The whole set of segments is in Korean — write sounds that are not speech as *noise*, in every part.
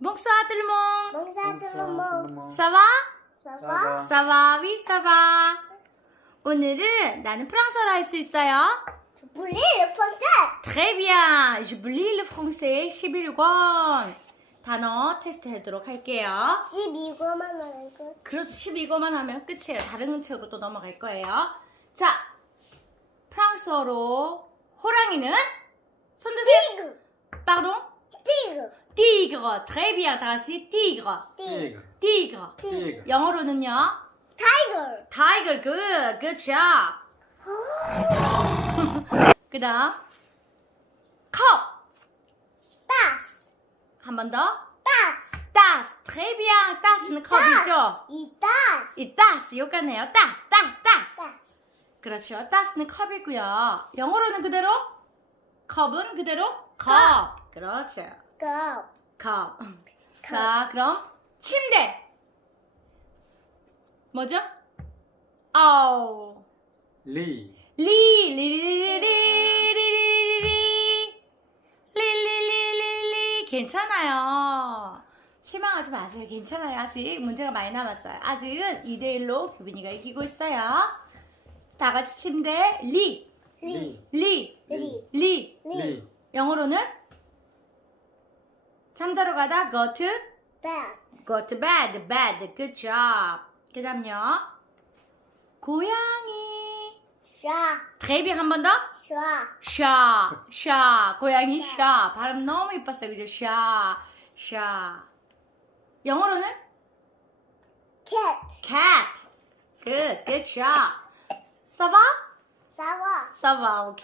Bonsoir tout le monde. Bonsoir tout le monde. Ça va? Ça va? Ça va? Oui, ça va. 오늘은 나는 프랑스어를 할 수 있어요. Je voulais le français. Très bien. Je lis le français 11권. 단어 테스트 하도록 할게요. 12고만 알고. 그래도 12거만 하면 끝이에요. 다른 책으로 또 넘어갈 거예요. 자, 프랑스어로 호랑이는 손 드세요. Tigre. Pardon? Tigre. tigre. Très bien. 다 같이 tigre. Tigre. tigre. 띠그 영어로는요. Tiger. tiger. Good. Good job. 그다음 컵. Das. 한번 더. Das. das. Très bien. das는 컵이죠. 이 das. 이 das 요가네요. das. das. das. Das. 그렇죠. das는 컵이고요. 영어로는 그대로 컵은 그대로 컵. 그렇죠. Go. 컵. 자, 그럼 침대. 뭐죠? 아우. 리 리, 리리리리리리리리. 리리리리리. 괜찮아요. 실망하지 마세요. 괜찮아요. 아직 문제가 많이 남았어요. 아직은 2대1로 규빈이가 이기고 있어요. 다 같이 침대. 리, 리 리, 리. 리. 리 영어로는 잠자러 가다 go to Bad. go to bed, bed. Good job. 그 다음요. 고양이. Chat. très bien. 한번 더. Chat. 샤, 샤. 고양이 샤. 발음 너무 이뻤어요. 그죠? 샤, 샤. 영어로는 Cat. cat. Good, good job. Ça va? Ça va. Ça va, 오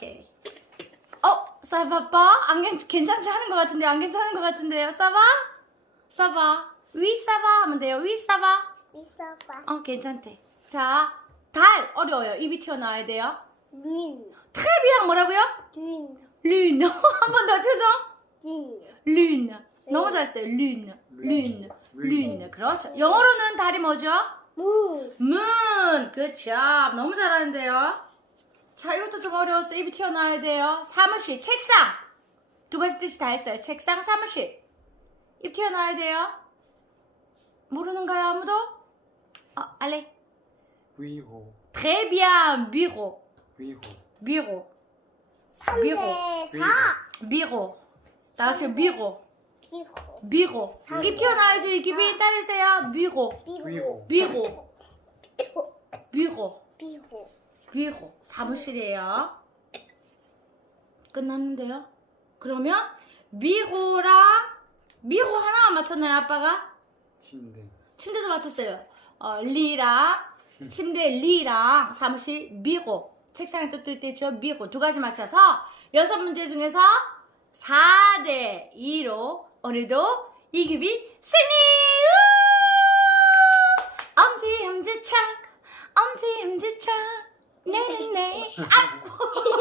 pas? 안 괜, 괜찮지 하는 것 같은데요? 안 괜찮은 것 같은데요? Va. Oui, ça va 하면 돼요. Oui, ça va. 어, 괜찮대. 자, 달 어려워요. 입이 튀어나와야 돼요. Lune. 트레비앙 뭐라고요? Lune. *laughs* 룬. 한번 더 표정. Lune. 룬. 너무 잘했어요. 룬. 룬. 룬. 그렇죠. 영어로는 달이 뭐죠? Moon. 문. 그쵸. 너무 잘하는데요. 자, 이것도 좀 어려웠어. 입이 튀어나와야 돼요. 사무실, 책상. 두 가지 뜻이 다 했어요. 책상, 사무실. 입 튀어나와야 돼요. 모르는가요, 아무도? 어, 알레. 위호 Très bien. bureau. 위호 bureau. 3대 4. bureau. 다 같이 bureau. 비고. bureau. 삼대 입 튀어나와야죠. 이 기비 따르세요. bureau. 비고. bureau. bureau. 비고. 비호 사무실이에요. 끝났는데요? 그러면 미호랑 미호 하나만 맞췄나요, 아빠가? 침대 침대도 맞췄어요. 어, 리랑 침대 리랑 사무실 미호 책상에 또 있죠 미호 두 가지 맞춰서 여섯 문제 중에서 4대 2로 오늘도 이기비 승리! nay, nay. *laughs*